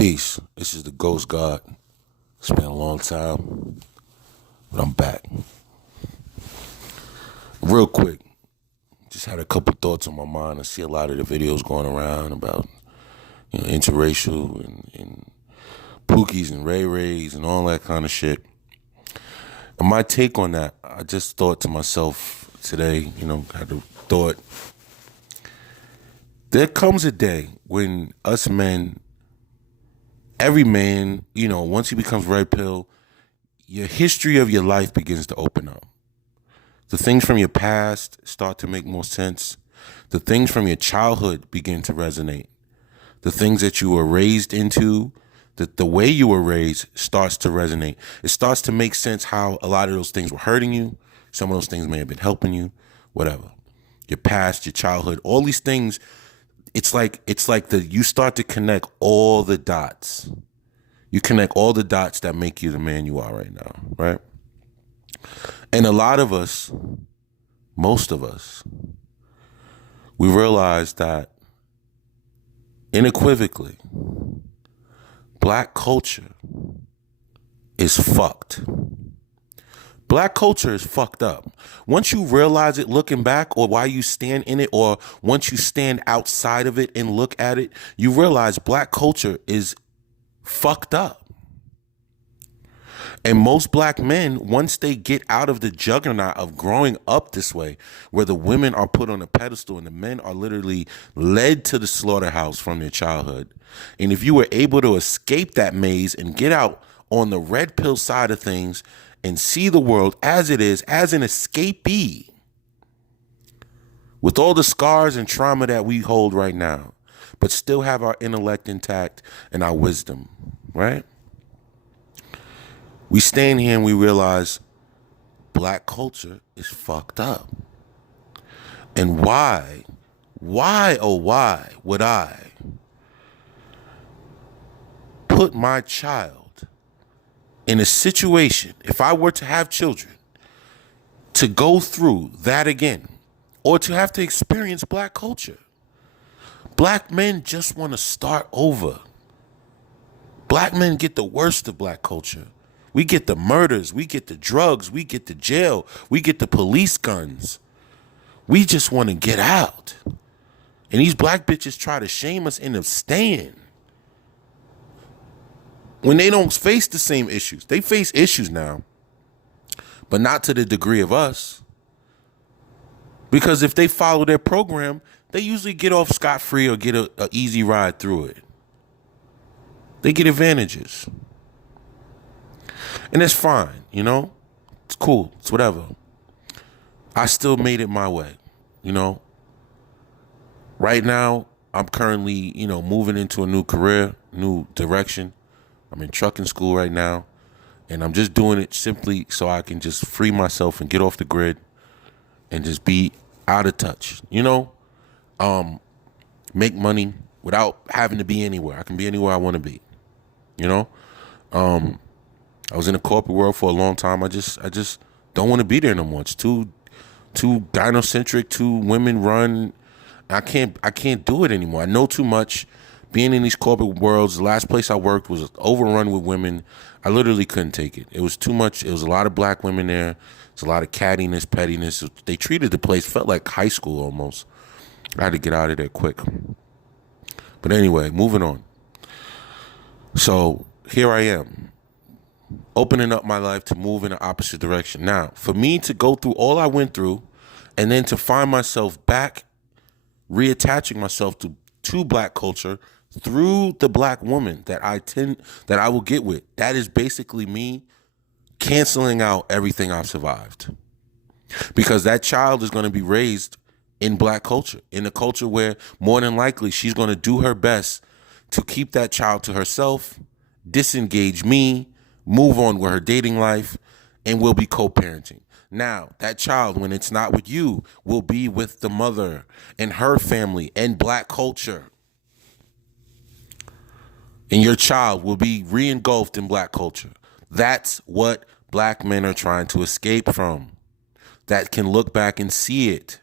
Peace. This is the Ghost God. It's been a long time, but I'm back. Real quick, just had a couple thoughts on my mind. I see a lot of the videos going around about, interracial and Pookies and Ray Rays and all that kind of shit. And my take on that, I just thought to myself today, had a thought. There comes a day when us men, every man, once he becomes red pill, your history of your life begins to open up. The things from your past start to make more sense. The things from your childhood begin to resonate. The things that you were raised into, the way you were raised starts to resonate. It starts to make sense how a lot of those things were hurting you. Some of those things may have been helping you, whatever. Your past, your childhood, all these things. It's like you start to connect all the dots. You connect all the dots that make you the man you are right now, right? And a lot of us, most of us, we realize that unequivocally, black culture is fucked. Black culture is fucked up. Once you realize it looking back, or while you stand in it, or once you stand outside of it and look at it, you realize black culture is fucked up. And most black men, once they get out of the juggernaut of growing up this way, where the women are put on a pedestal and the men are literally led to the slaughterhouse from their childhood, and if you were able to escape that maze and get out on the red pill side of things and see the world as it is, as an escapee, with all the scars and trauma that we hold right now, but still have our intellect intact and our wisdom, right? We stand here and we realize black culture is fucked up. And why would I put my child in a situation, if I were to have children, to go through that again, or to have to experience black culture? Black men just want to start over. Black men get the worst of black culture. We get the murders, we get the drugs, we get the jail, we get the police guns. We just want to get out. And these black bitches try to shame us into staying when they don't face the same issues. They face issues now, but not to the degree of us. Because if they follow their program, they usually get off scot-free or get a easy ride through it. They get advantages. And it's fine, It's cool. It's whatever. I still made it my way, Right now, I'm currently, moving into a new career, new direction. I'm in trucking school right now, and I'm just doing it simply so I can just free myself and get off the grid and just be out of touch, make money without having to be anywhere. I can be anywhere I want to be, I was in the corporate world for a long time. I just don't want to be there no more. It's too gynocentric, too women run. I can't do it anymore. I know too much. Being in these corporate worlds, the last place I worked was overrun with women. I literally couldn't take it. It was too much. It was a lot of black women there. There's a lot of cattiness, pettiness. They treated the place, felt like high school almost. I had to get out of there quick. But anyway, moving on. So here I am, opening up my life to move in the opposite direction. Now, for me to go through all I went through and then to find myself back, reattaching myself to black culture through the black woman that I will get with, that is basically me canceling out everything I've survived. Because that child is going to be raised in black culture, in a culture where more than likely she's going to do her best to keep that child to herself, disengage me, move on with her dating life, and we'll be co-parenting. Now, that child, when it's not with you, will be with the mother and her family and black culture. And your child will be re-engulfed in black culture. That's what black men are trying to escape from. That can look back and see it.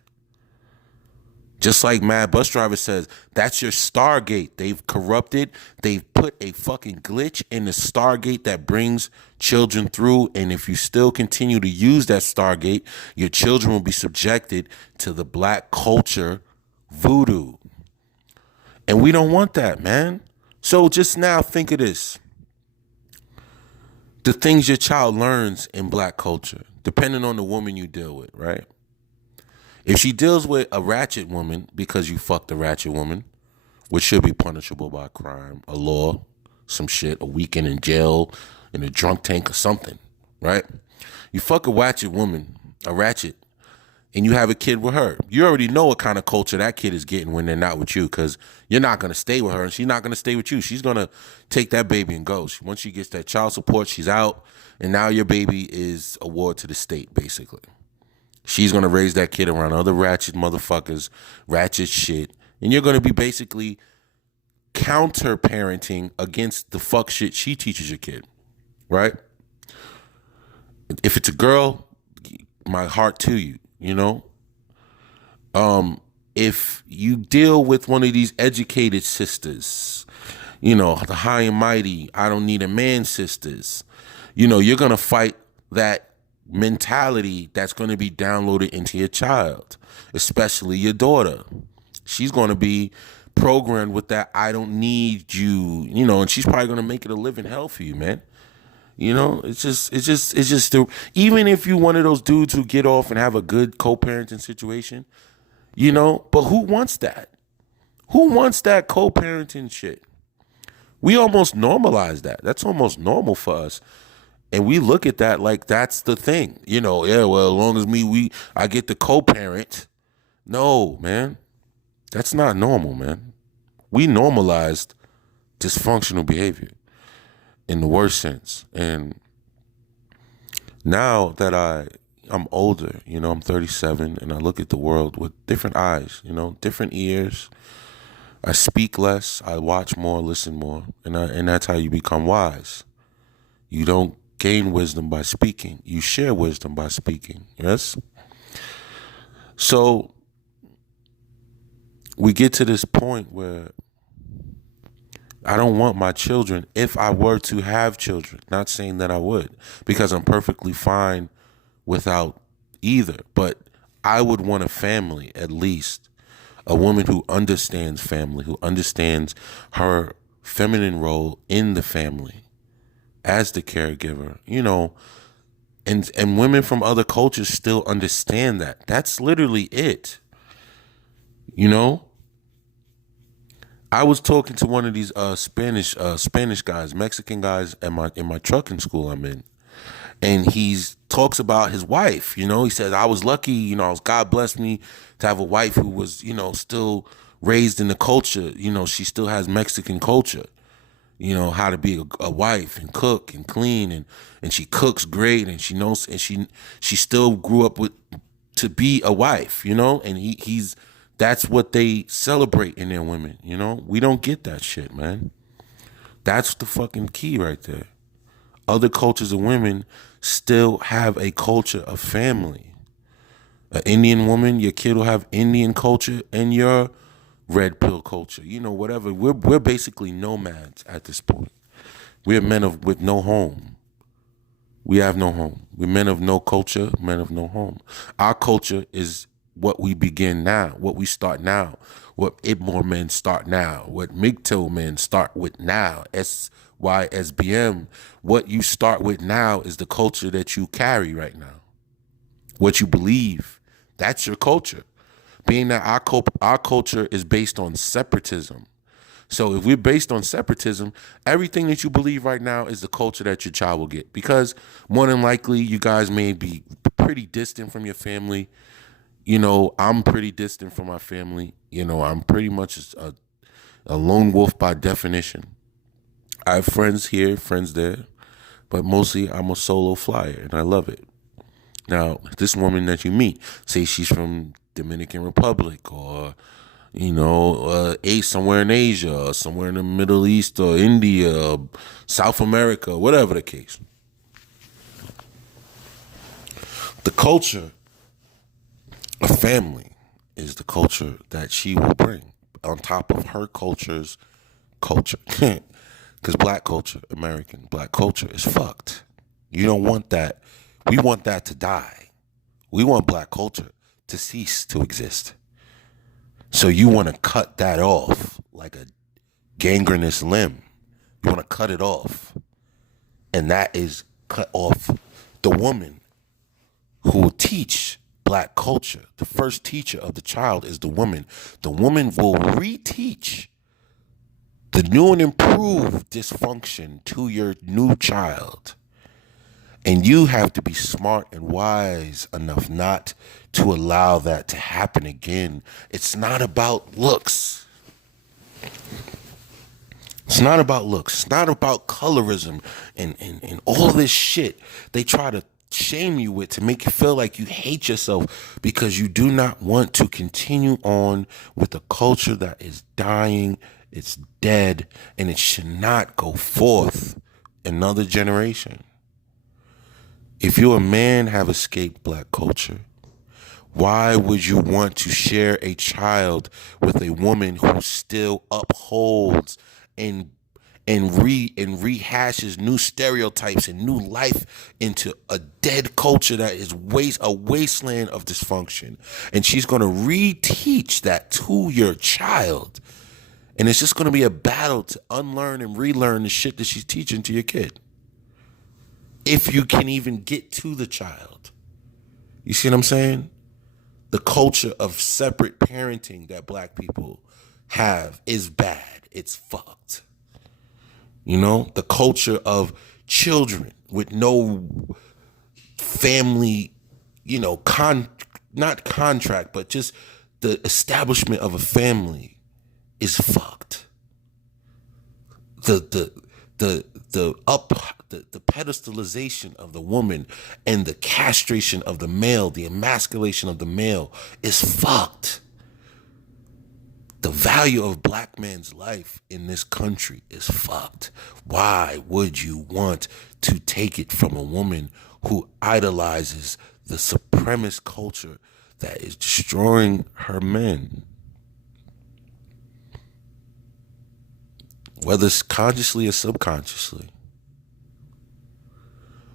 Just like Mad Bus Driver says, that's your Stargate. They've corrupted. They've put a fucking glitch in the Stargate that brings children through. And if you still continue to use that Stargate, your children will be subjected to the black culture voodoo. And we don't want that, man. So just now think of this. The things your child learns in black culture, depending on the woman you deal with, right? If she deals with a ratchet woman because you fucked a ratchet woman, which should be punishable by crime, a law, some shit, a weekend in jail, in a drunk tank or something, right? You fuck a ratchet woman, and you have a kid with her. You already know what kind of culture that kid is getting when they're not with you, because you're not going to stay with her and she's not going to stay with you. She's going to take that baby and go. Once she gets that child support, she's out, and now your baby is a ward to the state, basically. She's going to raise that kid around other ratchet motherfuckers, ratchet shit. And you're going to be basically counter-parenting against the fuck shit she teaches your kid, right? If it's a girl, my heart to you, you know? If you deal with one of these educated sisters, you know, the high and mighty, I don't need a man sisters, you know, you're going to fight that mentality that's going to be downloaded into your child, especially your daughter. She's going to be programmed with that I don't need you, you know, and she's probably going to make it a living hell for you, man. You know, it's just even if you're one of those dudes who get off and have a good co-parenting situation, you know, but who wants that? Who wants that co-parenting shit? We almost normalize that. That's almost normal for us. And we look at that like that's the thing, you know. Yeah, well, as long as I get the co-parent. No, man, that's not normal, man. We normalized dysfunctional behavior in the worst sense. And now that I'm older, you know, I'm 37, and I look at the world with different eyes, you know, different ears. I speak less, I watch more, listen more, and that's how you become wise. You don't gain wisdom by speaking. You share wisdom by speaking. Yes? So we get to this point where I don't want my children, if I were to have children, not saying that I would, because I'm perfectly fine without either, but I would want a family, at least a woman who understands family, who understands her feminine role in the family as the caregiver, you know, and women from other cultures still understand that. That's literally it. You know, I was talking to one of these Spanish guys, Mexican guys in my trucking school I'm in, and he talks about his wife. You know, he said, I was lucky. You know, God blessed me to have a wife who was, you know, still raised in the culture. You know, she still has Mexican culture. You know, how to be a wife and cook and clean, and she cooks great, and she knows, and she still grew up to be a wife, you know, and that's what they celebrate in their women, you know. We don't get that shit, man. That's the fucking key right there. Other cultures of women still have a culture of family. An Indian woman, your kid will have Indian culture, and your red pill culture, you know, whatever. We're basically nomads at this point. We're men with no home. We have no home. We're men of no culture, men of no home. Our culture is what we begin now, what we start now, what IBMOR men start now, what MGTOW men start with now, SYSBM. What you start with now is the culture that you carry right now. What you believe, that's your culture. Being that our culture is based on separatism. So if we're based on separatism, everything that you believe right now is the culture that your child will get. Because more than likely, you guys may be pretty distant from your family. You know, I'm pretty distant from my family. You know, I'm pretty much a lone wolf by definition. I have friends here, friends there, but mostly I'm a solo flyer, and I love it. Now, this woman that you meet, say she's from Dominican Republic, or, you know, somewhere in Asia, or somewhere in the Middle East, or India, or South America, whatever the case. The culture of family is the culture that she will bring on top of her culture's culture. Because black culture, American black culture, is fucked. You don't want that. We want that to die. We want black culture to cease to exist. So you want to cut that off like a gangrenous limb. You want to cut it off. And that is cut off the woman who will teach black culture. The first teacher of the child is the woman. The woman will reteach the new and improved dysfunction to your new child. And you have to be smart and wise enough not to allow that to happen again. It's not about looks. It's not about looks. It's not about colorism and all this shit they try to shame you with to make you feel like you hate yourself because you do not want to continue on with a culture that is dying, it's dead, and it should not go forth another generation. If you, a man, have escaped black culture, why would you want to share a child with a woman who still upholds and rehashes new stereotypes and new life into a dead culture that is a wasteland of dysfunction? And she's going to reteach that to your child. And it's just going to be a battle to unlearn and relearn the shit that she's teaching to your kid. If you can even get to the child. You see what I'm saying? The culture of separate parenting that black people have is bad. It's fucked. You know, the culture of children with no family, you know, not contract, but just the establishment of a family is fucked. The pedestalization of the woman and the castration of the male, the emasculation of the male is fucked. The value of black man's life in this country is fucked. Why would you want to take it from a woman who idolizes the supremacist culture that is destroying her men? Whether it's consciously or subconsciously.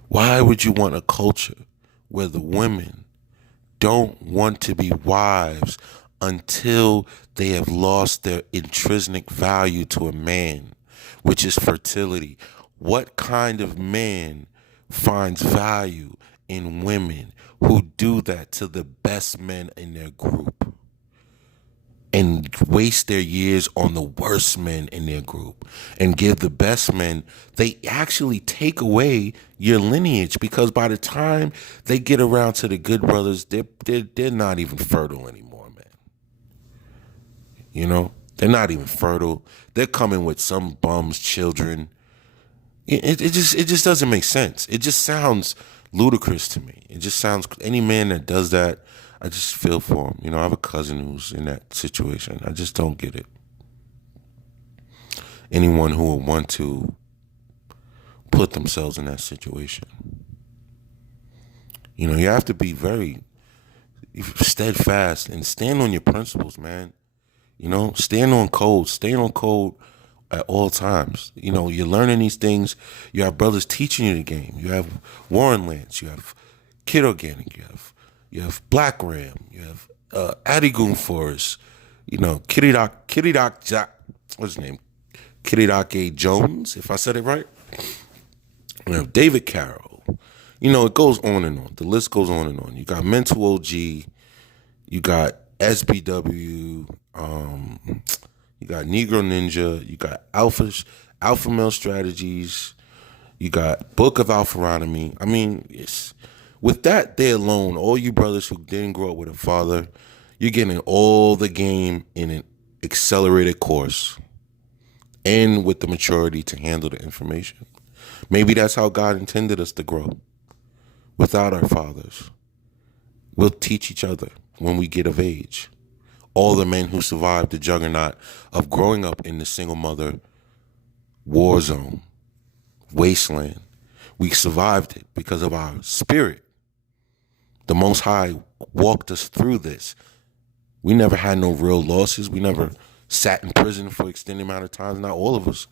Why would you want a culture where the women don't want to be wives until they have lost their intrinsic value to a man, which is fertility? What kind of man finds value in women who do that to the best men in their group and waste their years on the worst men in their group and give the best men? They actually take away your lineage, because by the time they get around to the good brothers, they're not even fertile anymore, man. You know, they're not even fertile. They're coming with some bum's children. It just doesn't make sense. It just sounds ludicrous to me. It just sounds, any man that does that, I just feel for him. You know, I have a cousin who's in that situation. I just don't get it. Anyone who would want to put themselves in that situation. You know, you have to be very steadfast and stand on your principles, man. You know, stand on code. Stay on code at all times. You know, you're learning these things. You have brothers teaching you the game. You have Warren Lance. You have Kid Organic. You have Black Ram. You have Adigun Forest. You know, Kitty Doc, what's his name? Kitty Doc A. Jones, if I said it right. You have David Carroll. You know, it goes on and on. The list goes on and on. You got Mental OG. You got SBW. You got Negro Ninja. You got Alpha Male Strategies. You got Book of Alpharonomy. I mean, with that there alone, all you brothers who didn't grow up with a father, you're getting all the game in an accelerated course and with the maturity to handle the information. Maybe that's how God intended us to grow. Without our fathers, we'll teach each other when we get of age. All the men who survived the juggernaut of growing up in the single mother war zone, wasteland, we survived it because of our spirit. The Most High walked us through this We never had no real losses. We never sat in prison for extended amount of times. Not all of us.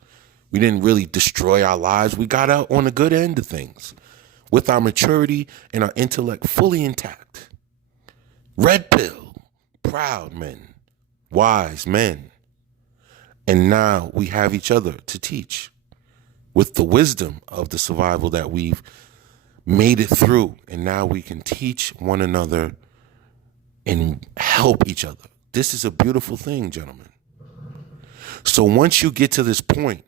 We didn't really destroy our lives. We got out on the good end of things with our maturity and our intellect fully intact. Red pill, proud men, wise men. And now we have each other to teach with the wisdom of the survival that we've made it through. And now we can teach one another and help each other. This is a beautiful thing, gentlemen. So once you get to this point,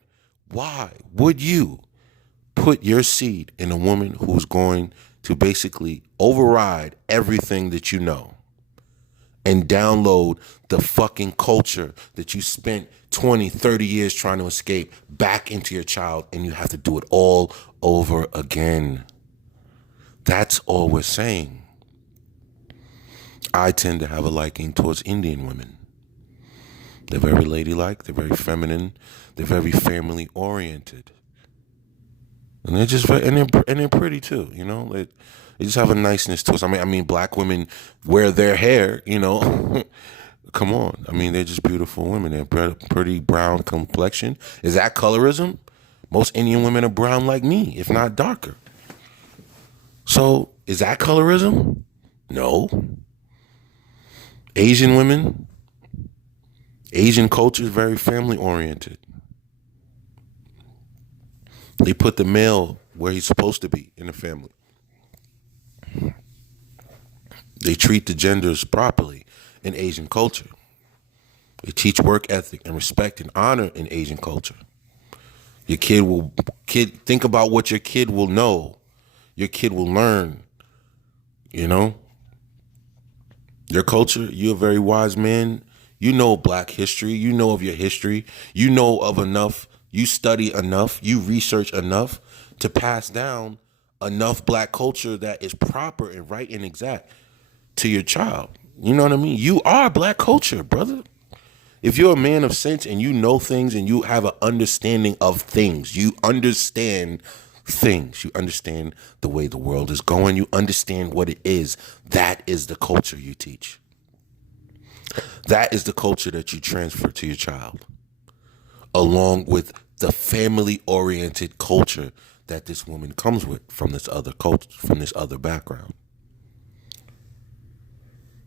why would you put your seed in a woman who's going to basically override everything that you know and download the fucking culture that you spent 20, 30 years trying to escape back into your child, and you have to do it all over again? That's all we're saying. I tend to have a liking towards Indian women. They're very ladylike, they're very feminine, they're very family oriented. And they're just and they're pretty too, you know. They just have a niceness to us. I mean, black women wear their hair, you know. Come on, I mean, they're just beautiful women. They're pretty brown complexion. Is that colorism? Most Indian women are brown like me, if not darker. So is that colorism? No. Asian women, Asian culture is very family oriented. They put the male where he's supposed to be in the family. They treat the genders properly in Asian culture. They teach work ethic and respect and honor in Asian culture. Your think about what your kid will know. Your kid will learn, you know. Your culture, you're a very wise man. You know black history. You know of your history. You know of enough. You study enough. You research enough to pass down enough black culture that is proper and right and exact to your child. You know what I mean? You are black culture, brother. If you're a man of sense and you know things and you have an understanding of things, you understand things. You understand the way the world is going. You understand what it is. That is the culture you teach. That is the culture that you transfer to your child, along with the family-oriented culture that this woman comes with from this other culture, from this other background.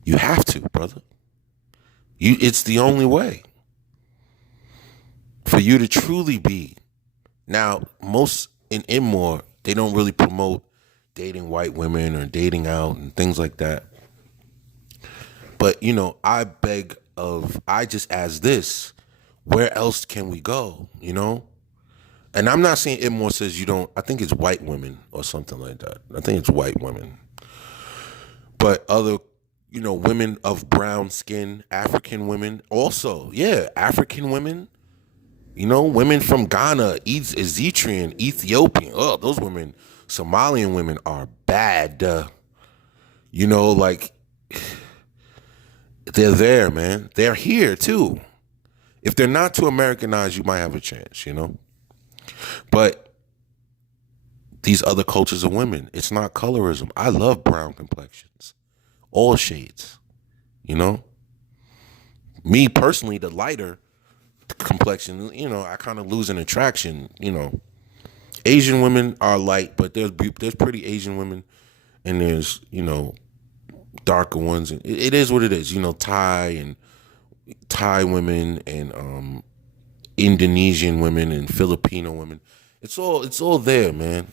You have to, brother. It's the only way for you to truly be. Now, most in IBMOR, they don't really promote dating white women or dating out and things like that. But, you know, I just ask this, where else can we go, you know? And I'm not saying IBMOR says you don't, I think it's white women or something like that. I think it's white women. But other, you know, women of brown skin, African women also, yeah, African women, you know, women from Ghana, Eritrean, Ethiopian, oh, those women, Somalian women are bad. You know, like, they're there, man. They're here, too. If they're not too Americanized, you might have a chance, you know? But these other cultures of women, it's not colorism. I love brown complexions. All shades, you know? Me, personally, the lighter complexion, you know, I kind of lose an attraction, you know? Asian women are light, but there's pretty Asian women, and there's, you know, darker ones. And it is what it is, you know. Thai women and Indonesian women and Filipino women. It's all there, man.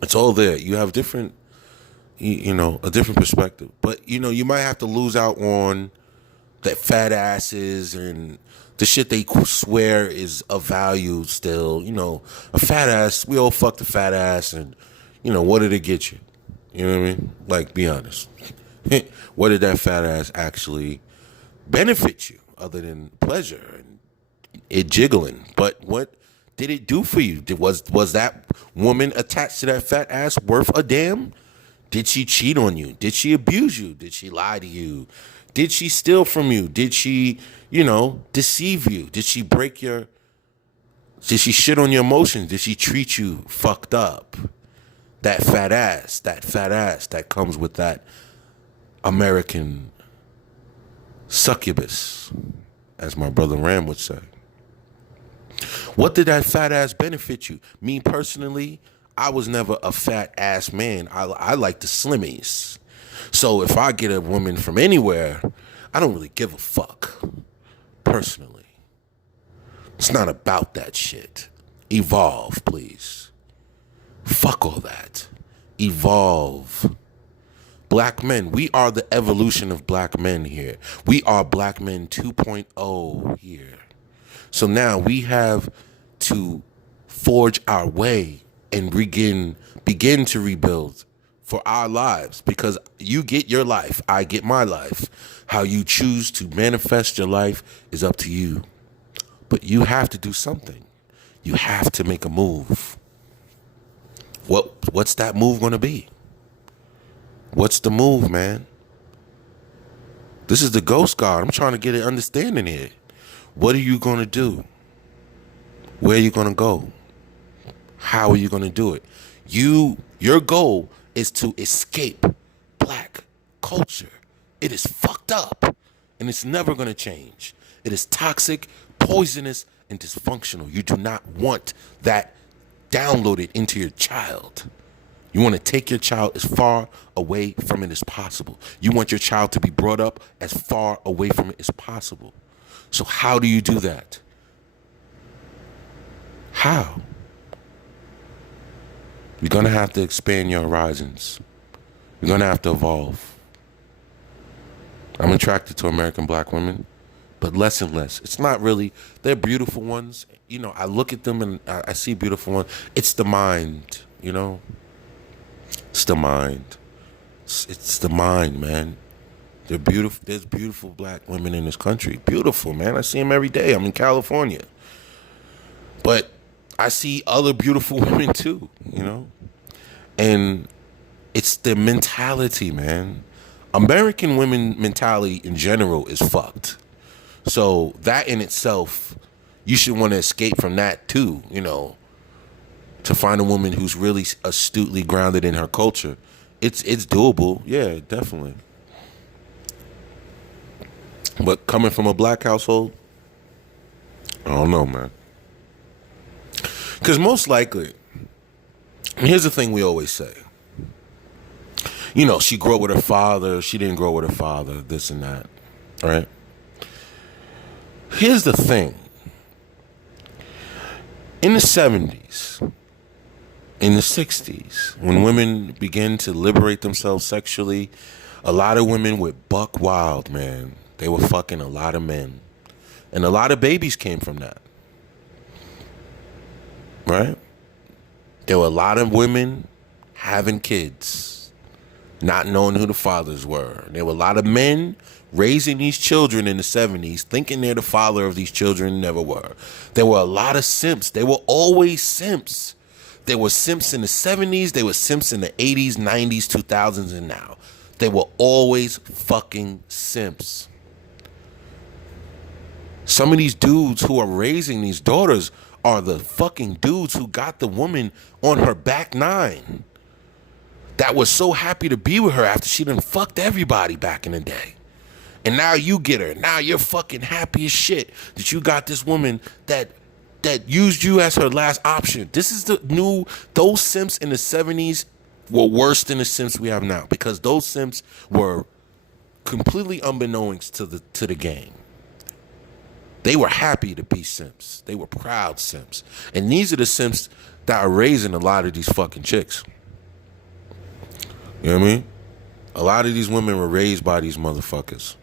It's all there. You have different, you know, a different perspective. But, you know, you might have to lose out on that fat asses and the shit they swear is of value still. You know, a fat ass, we all fucked a fat ass, and, you know, what did it get you? You know what I mean? Like, be honest. What did that fat ass actually benefit you other than pleasure and it jiggling? But what did it do for you? Was that woman attached to that fat ass worth a damn? Did she cheat on you? Did she abuse you? Did she lie to you? Did she steal from you? Did she, you know, deceive you? Did she did she shit on your emotions? Did she treat you fucked up? That fat ass that comes with that American Succubus, as my brother Ram would say. What did that fat ass benefit you? Me personally, I was never a fat ass man. I like the slimmies. So if I get a woman from anywhere, I don't really give a fuck. Personally. It's not about that shit. Evolve, please. Fuck all that. Evolve. Black men, we are the evolution of black men here. We are black men 2.0 here. So now we have to forge our way and begin to rebuild for our lives, because you get your life, I get my life. How you choose to manifest your life is up to you. But you have to do something. You have to make a move. What's that move going to be? What's the move, man? This is the ghost god. I'm trying to get an understanding here. What are you going to do? Where are you going to go? How are you going to do it? Your goal is to escape black culture. It is fucked up, and it's never going to change. It is toxic, poisonous, and dysfunctional. You do not want that downloaded into your child. You want to take your child as far away from it as possible. You want your child to be brought up as far away from it as possible. So how do you do that? How? You're going to have to expand your horizons. You're going to have to evolve. I'm attracted to American black women, but less and less. It's not really, they're beautiful ones. You know, I look at them and I see beautiful ones. It's the mind, you know? It's the mind. It's the mind, man. They're beautiful. There's beautiful black women in this country. Beautiful, man. I see them every day. I'm in California. But I see other beautiful women too, you know? And it's the mentality, man. American women mentality in general is fucked. So that in itself, you should want to escape from that too, you know? To find a woman who's really astutely grounded in her culture. It's doable. Yeah, definitely. But coming from a black household, I don't know, man. Because most likely, here's the thing we always say. You know, she grew up with her father. She didn't grow up with her father, this and that. Right? Here's the thing. In the 70s, in the 60s, when women began to liberate themselves sexually, a lot of women went buck wild, man. They were fucking a lot of men. And a lot of babies came from that. Right? There were a lot of women having kids, not knowing who the fathers were. There were a lot of men raising these children in the 70s, thinking they're the father of these children, never were. There were a lot of simps. They were always simps. There were simps in the 70s, they were simps in the 80s, 90s, 2000s, and now. They were always fucking simps. Some of these dudes who are raising these daughters are the fucking dudes who got the woman on her back nine. That was so happy to be with her after she done fucked everybody back in the day. And now you get her. Now you're fucking happy as shit that you got this woman that used you as her last option. This is the new, those simps in the 70s were worse than the simps we have now, because those simps were completely unbeknownst to the game. They were happy to be simps. They were proud simps. And these are the simps that are raising a lot of these fucking chicks. You know what I mean? A lot of these women were raised by these motherfuckers.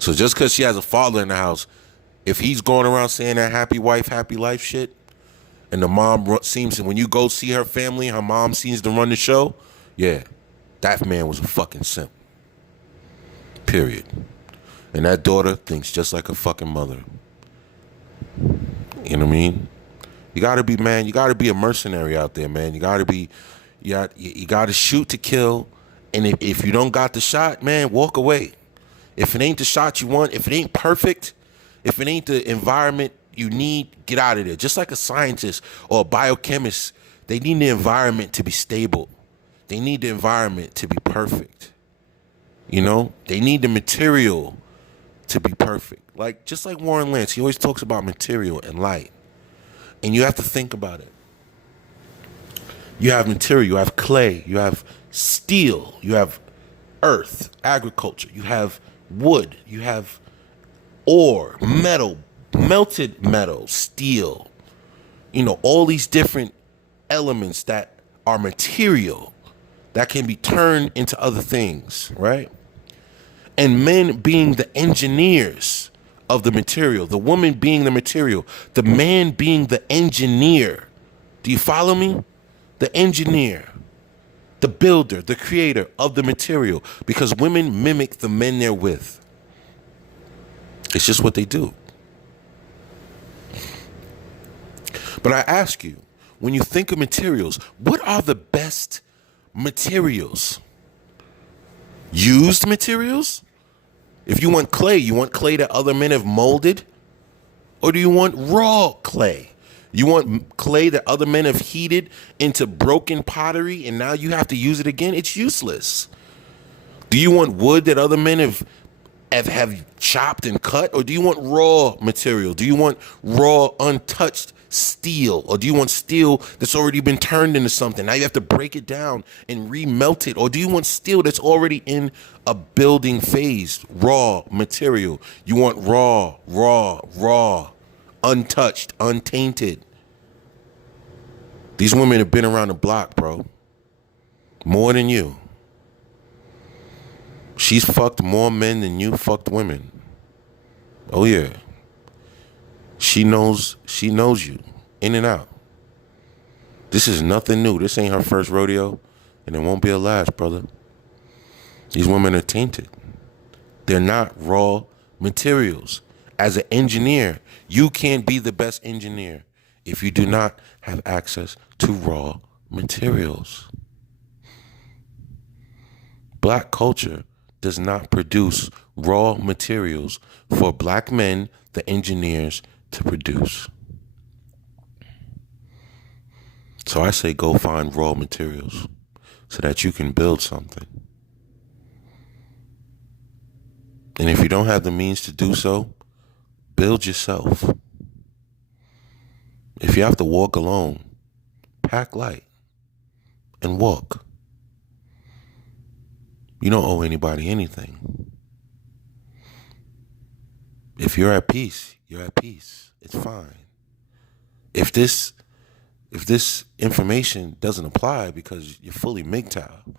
So just because she has a father in the house, if he's going around saying that happy wife, happy life shit, and the mom seems to, when you go see her family, her mom seems to run the show, yeah, that man was a fucking simp. Period. And that daughter thinks just like her fucking mother. You know what I mean? You gotta be, man, you gotta be a mercenary out there, man. You gotta shoot to kill. And if you don't got the shot, man, walk away. If it ain't the shot you want, if it ain't perfect, if it ain't the environment you need, get out of there. Just like a scientist or a biochemist, they need the environment to be stable. They need the environment to be perfect. You know? They need the material to be perfect. Like, just like Warren Lance, he always talks about material and light. And you have to think about it. You have material, you have clay, you have steel, you have earth, agriculture, you have wood, you have ore, metal, melted metal, steel, all these different elements that are material that can be turned into other things, right? And men being the engineers of the material, the woman being the material, the man being the engineer. Do you follow me? The engineer, the builder, the creator of the material, because women mimic the men they're with. It's just what they do. But I ask you, when you think of materials, what are the best materials? Used materials? If you want clay that other men have molded? Or do you want raw clay? You want clay that other men have heated into broken pottery and now you have to use it again? It's useless. Do you want wood that other men have chopped and cut? Or do you want raw material? Do you want raw, untouched steel? Or do you want steel that's already been turned into something? Now you have to break it down and remelt it. Or do you want steel that's already in a building phase? Raw material. You want raw, untouched, untainted. These women have been around the block, bro. More than you. She's fucked more men than you fucked women. Oh yeah. She knows you in and out. This is nothing new. This ain't her first rodeo, and it won't be her last, brother. These women are tainted. They're not raw materials. As an engineer, you can't be the best engineer if you do not have access to raw materials. Black culture does not produce raw materials for black men, the engineers, to produce. So I say go find raw materials so that you can build something. And if you don't have the means to do so, build yourself. If you have to walk alone, pack light and walk. You don't owe anybody anything. If you're at peace, you're at peace. It's fine. If this information doesn't apply because you're fully MGTOW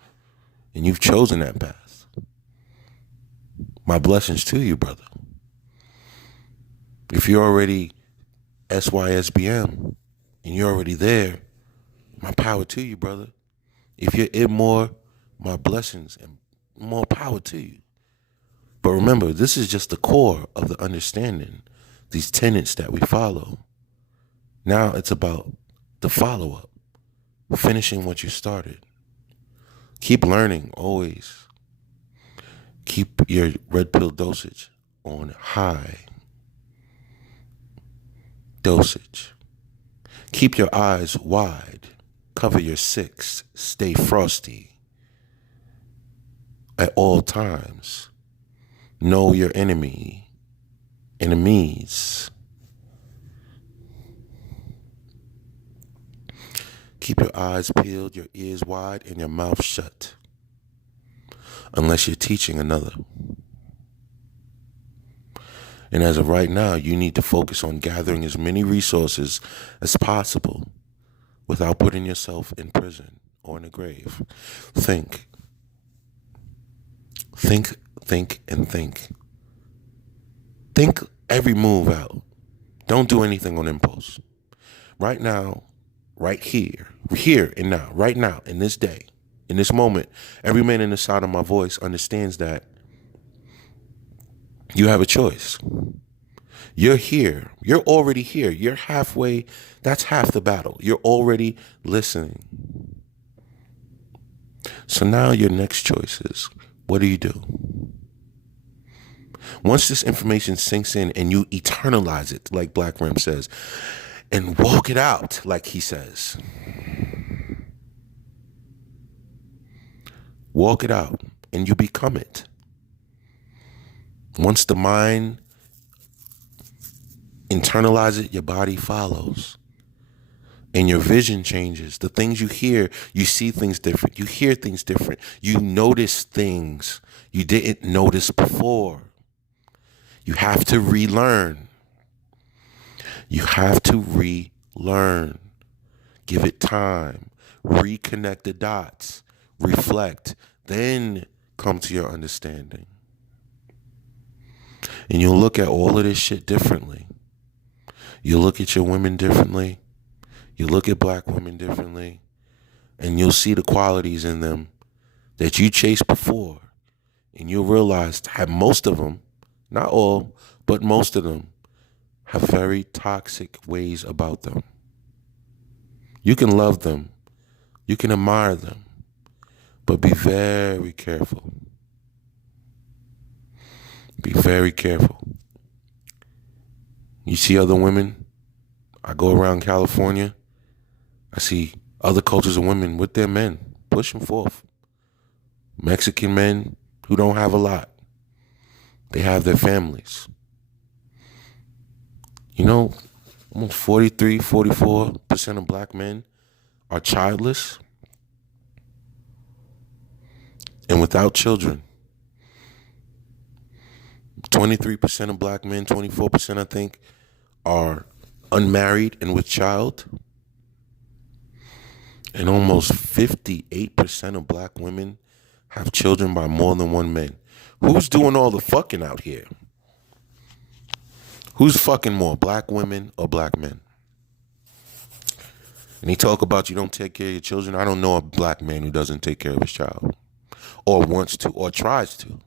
and you've chosen that path, my blessings to you, brother. If you're already SYSBM and you're already there, my power to you, brother. If you're IBMOR, my blessings and more power to you. But remember, this is just the core of the understanding, these tenets that we follow. Now it's about the follow-up, finishing what you started. Keep learning always. Keep your red pill dosage on high dosage. Keep your eyes wide. Cover your six. Stay frosty at all times. Know your enemies. Keep your eyes peeled, your ears wide, and your mouth shut. Unless you're teaching another. And as of right now, you need to focus on gathering as many resources as possible without putting yourself in prison or in a grave. Think, and think. Think every move out. Don't do anything on impulse. Right now, right here and now, right now, in this day, in this moment, every man in the sound of my voice understands that you have a choice. You're here. You're already here. You're halfway. That's half the battle. You're already listening. So now your next choice is, what do you do? Once this information sinks in and you eternalize it, like Black Ram says, and walk it out, like he says. Walk it out and you become it. Once the mind internalizes it, your body follows. And your vision changes. The things you hear, you see things different. You hear things different. You notice things you didn't notice before. You have to relearn. You have to relearn. Give it time. Reconnect the dots. Reflect. Then come to your understanding. And you'll look at all of this shit differently. You'll look at your women differently. You look at black women differently, and you'll see the qualities in them that you chased before, and you'll realize that most of them, not all, but most of them, have very toxic ways about them. You can love them, you can admire them, but be very careful. Be very careful. You see other women, I go around California, I see other cultures of women with their men, pushing forth. Mexican men who don't have a lot. They have their families. You know, almost 43, 44% of black men are childless and without children. 23% of black men, 24% I think, are unmarried and with child. And almost 58% of black women have children by more than one man. Who's doing all the fucking out here? Who's fucking more, black women or black men? And they talk about you don't take care of your children. I don't know a black man who doesn't take care of his child, or wants to, or tries to.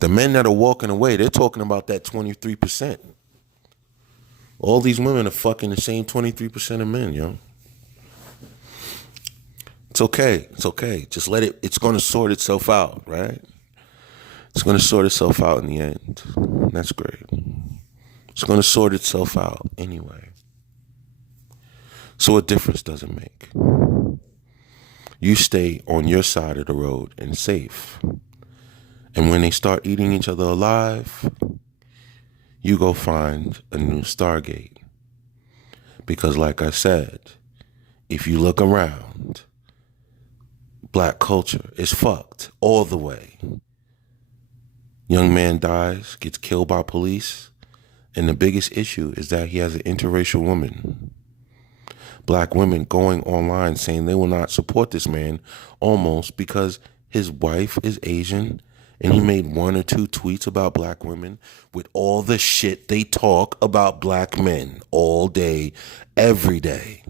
The men that are walking away, they're talking about that 23%. All these women are fucking the same 23% of men, yo. It's okay. It's okay. Just let it, it's going to sort itself out, right? It's going to sort itself out in the end. That's great. It's going to sort itself out anyway. So what difference does it make? You stay on your side of the road and safe. And when they start eating each other alive, you go find a new Stargate. Because like I said, if you look around, black culture is fucked all the way. Young man dies, gets killed by police, and the biggest issue is that he has an interracial woman. Black women going online saying they will not support this man almost because his wife is Asian and he made one or two tweets about black women with all the shit they talk about black men all day, every day.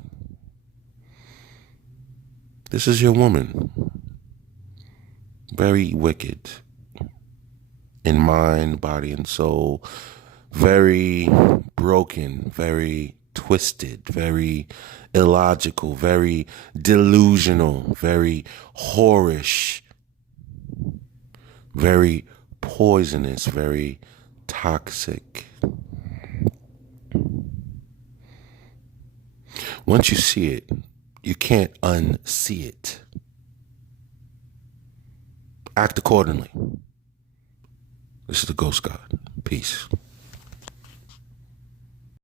This is your woman. Very wicked in mind, body, and soul. Very broken, very twisted, very illogical, very delusional, very whorish, very poisonous, very toxic. Once you see it, you can't unsee it. Act accordingly. This is the Ghost God. Peace.